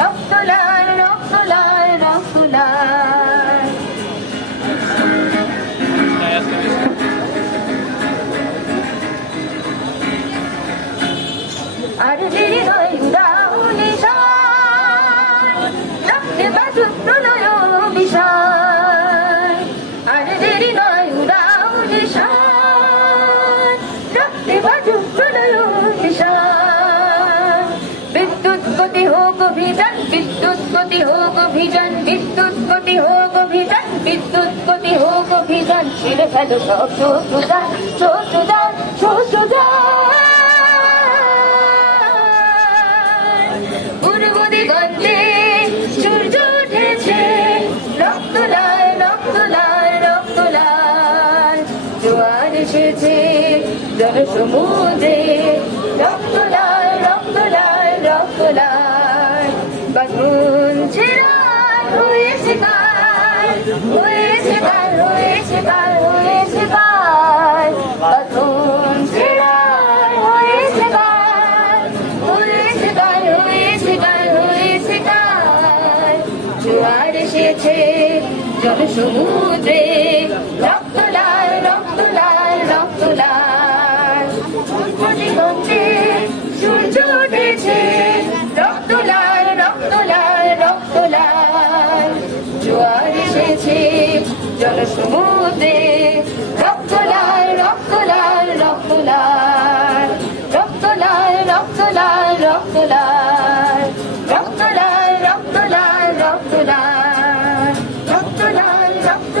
রক্ত লাল রক্ত লাল রক্ত লাল আর দেরি নয় উড়াও নিশান রক্তে বাজুক প্রলয় বিশাল আর দেরি নয় উড়াও নিশান রক্তে বাজুক প্রলয় বিশাল বিদ্যুৎ গতি হোক অভিযান। বিদ্যুৎ গতি হোক অভিযান বিদ্যুৎ গতি হোক অভিযান বিদ্যুৎ গতি হোক অভিযান। ছেড়ে ফেলো সব সূর্য উঠেছে, রক্ত রক্ত রক্ত জোয়ার জল রক্ত হয়েছে কাল হয়েছে কাল হয়েছে কাল বাঁধন ছেড়া হয়েছে কাল হয়েছে কাল হয়েছে কাল হয়েছে কাল জোয়ার এসেছে জল জোয়ার এসেছে জল সমুদ্রে রক্ত লাল রক্ত লাল রক্ত লাল রক্ত লাল রক্ত লাল রক্ত লাল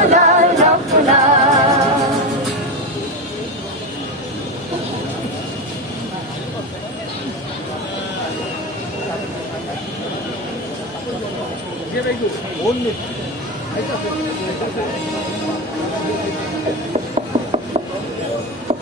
লাল রক্ত লাল অন্য どういうこと?